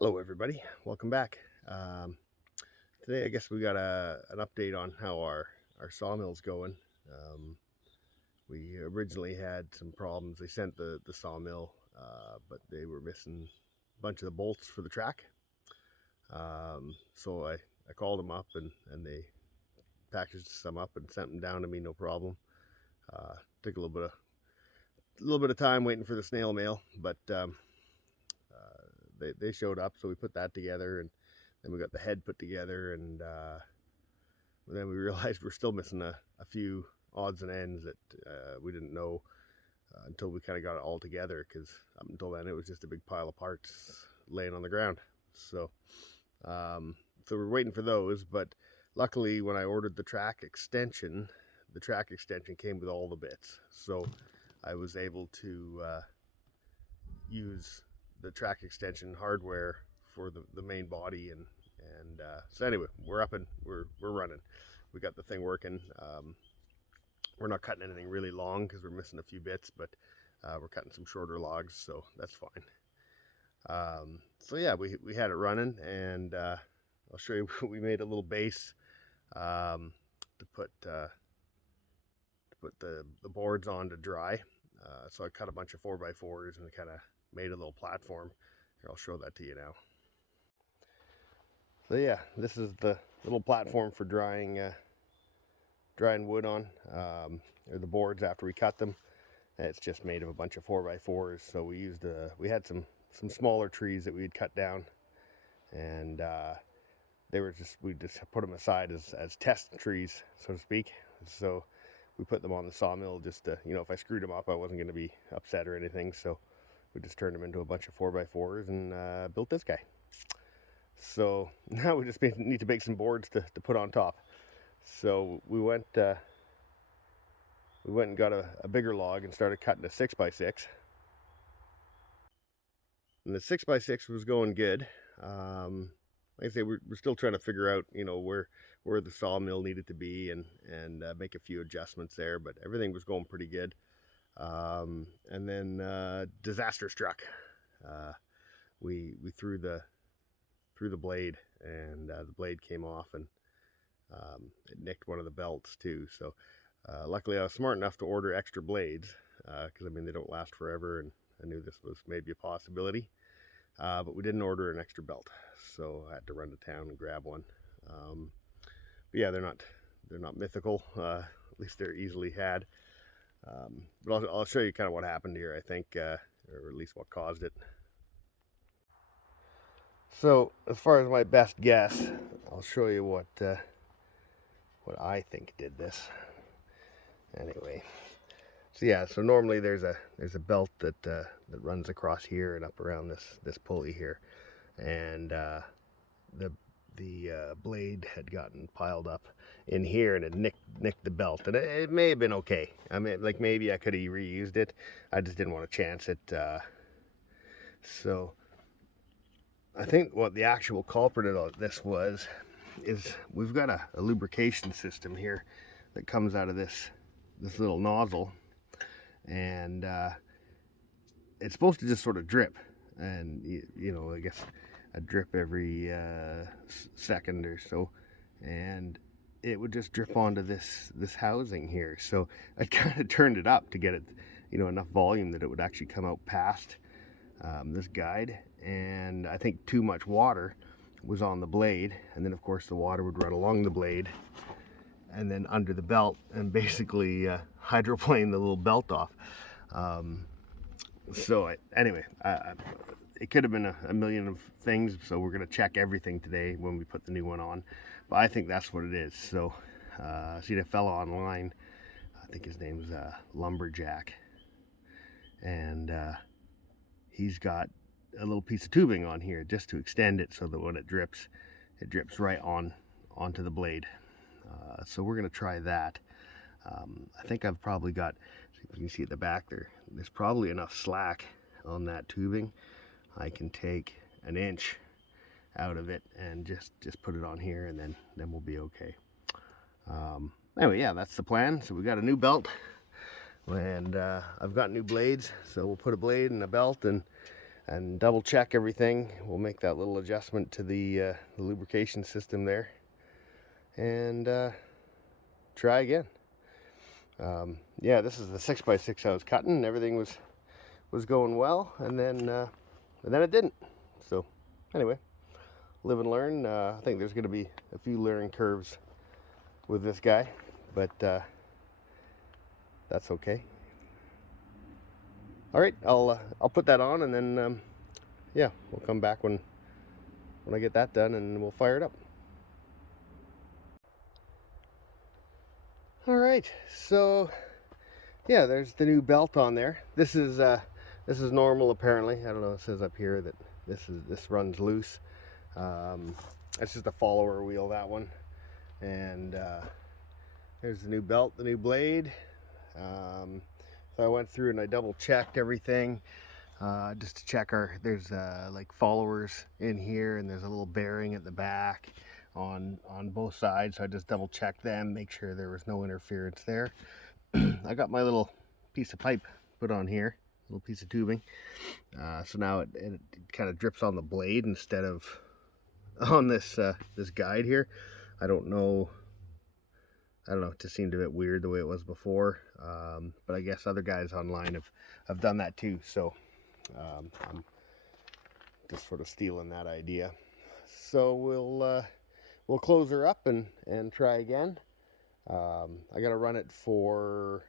Hello everybody, welcome back. Today I guess we got an update on how our sawmill's going. We originally had some problems. They sent the sawmill, but they were missing a bunch of the bolts for the track. So I called them up and they packaged some up and sent them down to me, no problem. Took a little bit of time waiting for the snail mail, but they showed up, so we put that together, and then we got the head put together, and then we realized we're still missing a few odds and ends that we didn't know until we kind of got it all together, because up until then it was just a big pile of parts laying on the ground. So so we're waiting for those, but luckily when I ordered the track extension came with all the bits, so I was able to use the track extension hardware for the main body, and so anyway, we're up and we're running. We got the thing working. We're not cutting anything really long because we're missing a few bits, but we're cutting some shorter logs, so that's fine. So yeah, we had it running, and I'll show you. We made a little base to put the boards on to dry. So I cut a bunch of 4x4s and kind of made a little platform. Here, I'll show that to you now. So yeah, this is the little platform for drying wood on, or the boards after we cut them. It's just made of a bunch of 4x4s. So we had some smaller trees that we had cut down, and we just put them aside as test trees, so to speak. So we put them on the sawmill just to, if I screwed them up, I wasn't going to be upset or anything. So we just turned them into a bunch of 4x4s and built this guy. So now we just need to make some boards to put on top. So we went and got a bigger log and started cutting a 6x6. And the 6x6 was going good. Like I say, we're still trying to figure out, where the sawmill needed to be, and make a few adjustments there, but everything was going pretty good. And then disaster struck. We threw the blade, and the blade came off, and it nicked one of the belts too. So luckily I was smart enough to order extra blades, because they don't last forever, and I knew this was maybe a possibility. But we didn't order an extra belt, so I had to run to town and grab one. But yeah, they're not mythical. At least they're easily had. But I'll show you kind of what happened here, I think, or at least what caused it. So as far as my best guess, I'll show you what I think did this. Anyway, so yeah, so normally there's a belt that runs across here and up around this pulley here, and the blade had gotten piled up in here, and it nicked the belt, and it may have been okay. Like maybe I could have reused it. I just didn't want to chance it. So I think what the actual culprit of this is we've got a lubrication system here that comes out of this little nozzle, and it's supposed to just sort of drip, and I guess a drip every second or so, and it would just drip onto this housing here. So I kind of turned it up to get it, enough volume that it would actually come out past this guide, and I think too much water was on the blade, and then of course the water would run along the blade and then under the belt, and basically hydroplane the little belt off. So anyway, it could have been a million of things, so we're going to check everything today when we put the new one on. But I think that's what it is. So I seen a fellow online, I think his name's Lumberjack, and he's got a little piece of tubing on here just to extend it so that when it drips right onto the blade. So we're going to try that. I think I've probably got, if you can see at the back there's probably enough slack on that tubing. I can take an inch out of it and just put it on here, and then we'll be okay. Anyway, yeah, that's the plan. So we got a new belt, and I've got new blades, so we'll put a blade and a belt, and and double check everything. We'll make that little adjustment to the lubrication system there, and try again. Yeah, this is the 6x6 I was cutting, and everything was going well, and then it didn't. So anyway, live and learn. I think there's going to be a few learning curves with this guy, but that's okay. All right, I'll put that on, and then yeah, we'll come back when I get that done, and we'll fire it up. All right, so yeah, there's the new belt on there. This is normal apparently. I don't know. It says up here that this runs loose. It's just a follower wheel, that one, and there's the new belt, the new blade. So I went through and I double checked everything, just to check there's like followers in here, and there's a little bearing at the back on both sides. So I just double checked them, make sure there was no interference there. I got my little piece of pipe put on here, little piece of tubing. So now it kind of drips on the blade instead of on this guide here. I don't know, it just seemed a bit weird the way it was before, but I guess other guys online have done that too, so I'm just sort of stealing that idea. So we'll close her up and try again. I gotta run it for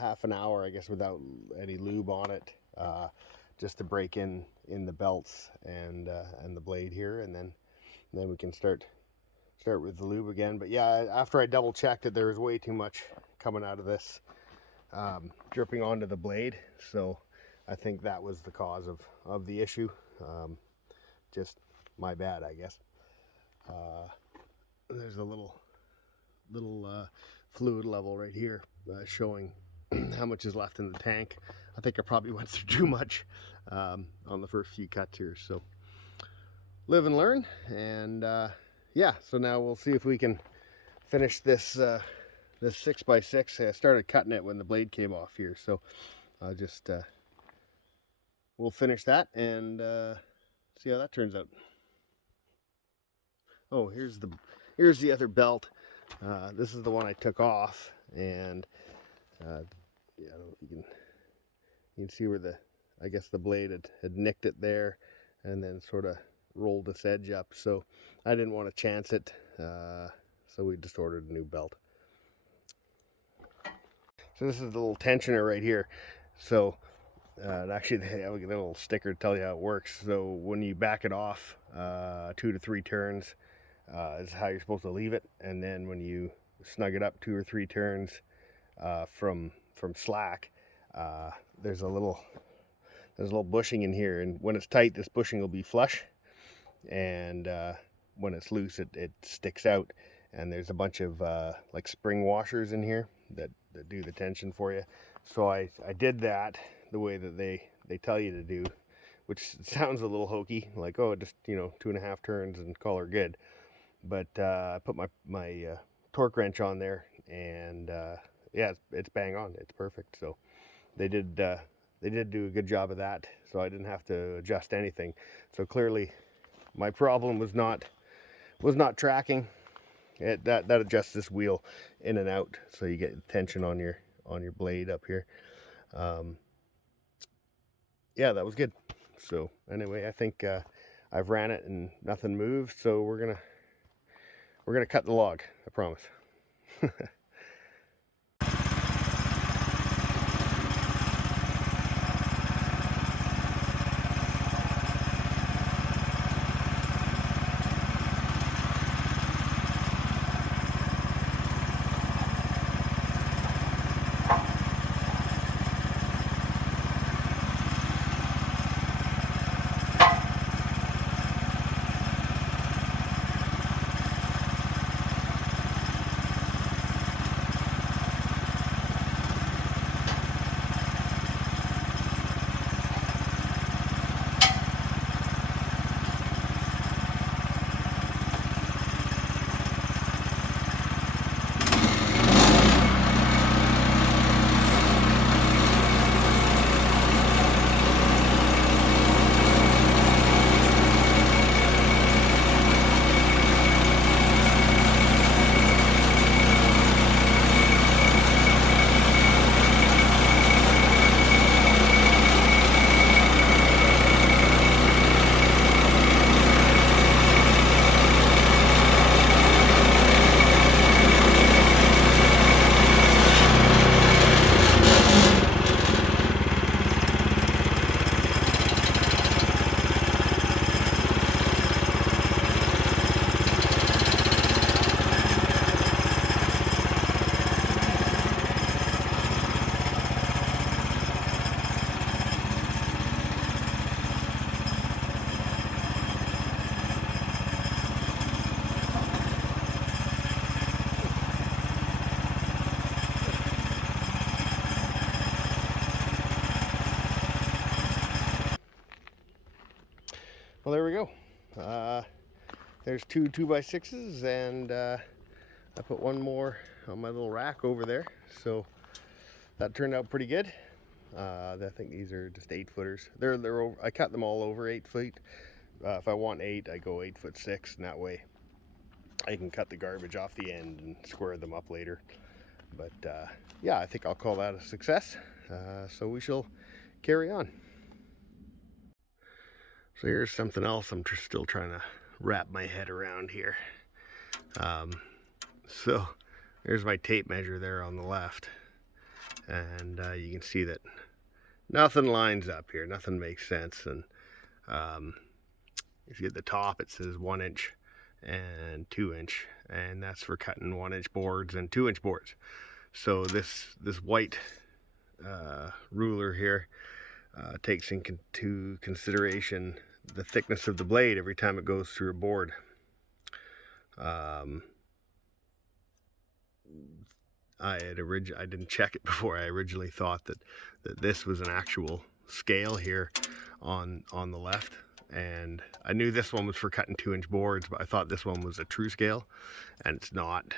half an hour, I guess, without any lube on it, just to break in the belts and the blade here, and then we can start with the lube again. But yeah, after I double checked it, there was way too much coming out of this, dripping onto the blade. So I think that was the cause of the issue. Just my bad, I guess. There's a little fluid level right here, showing how much is left in the tank. I think I probably went through too much on the first few cuts here. So live and learn, and yeah, so now we'll see if we can finish this 6x6. I started cutting it when the blade came off here, so I'll just we'll finish that and see how that turns out. Oh, here's the other belt. This is the one I took off, and yeah, I don't know if you can see where I guess the blade had nicked it there, and then sort of rolled this edge up. So I didn't want to chance it, so we just ordered a new belt. So this is the little tensioner right here. So actually they have a little sticker to tell you how it works. So when you back it off 2 to 3 turns, is how you're supposed to leave it, and then when you snug it up 2 or 3 turns from slack, there's a little bushing in here, and when it's tight, this bushing will be flush, and when it's loose, it sticks out. And there's a bunch of like spring washers in here that do the tension for you. So I did that the way that they tell you to do, which sounds a little hokey, like, oh, just 2.5 turns and call her good. But I put my torque wrench on there, and yeah, it's bang on. It's perfect. So they did do a good job of that. So I didn't have to adjust anything. So clearly, my problem was not tracking. That adjusts this wheel in and out, so you get tension on your blade up here. Yeah, that was good. So anyway, I think I've ran it and nothing moved. So we're gonna cut the log, I promise. Well, there we go. There's two 2x6s, and I put one more on my little rack over there, so that turned out pretty good. I think these are just 8-footers. They're over, I cut them all over 8 feet. If I want 8, I go 8'6", and that way I can cut the garbage off the end and square them up later. But yeah, I think I'll call that a success. So we shall carry on. So here's something else I'm still trying to wrap my head around here. So there's my tape measure there on the left, and you can see that nothing lines up here, nothing makes sense. And if you at the top, it says 1 inch and 2 inch, and that's for cutting 1 inch boards and 2 inch boards. So this white ruler here takes into consideration the thickness of the blade every time it goes through a board. I didn't check it before. I originally thought that this was an actual scale here on the left, and I knew this one was for cutting 2 inch boards, but I thought this one was a true scale, and it's not,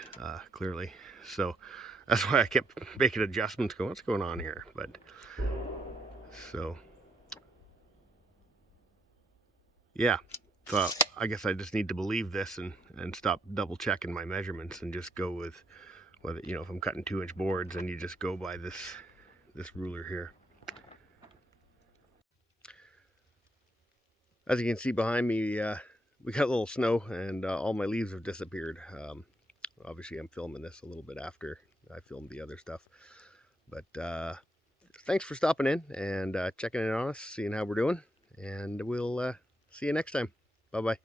clearly. So that's why I kept making adjustments, going, what's going on here? But so yeah, so I guess I just need to believe this and stop double checking my measurements and just go with whether, you know, if I'm cutting 2 inch boards, then you just go by this ruler here. As you can see behind me, we got a little snow, and all my leaves have disappeared. Obviously I'm filming this a little bit after I filmed the other stuff, but thanks for stopping in and checking in on us, seeing how we're doing, and we'll see you next time. Bye bye.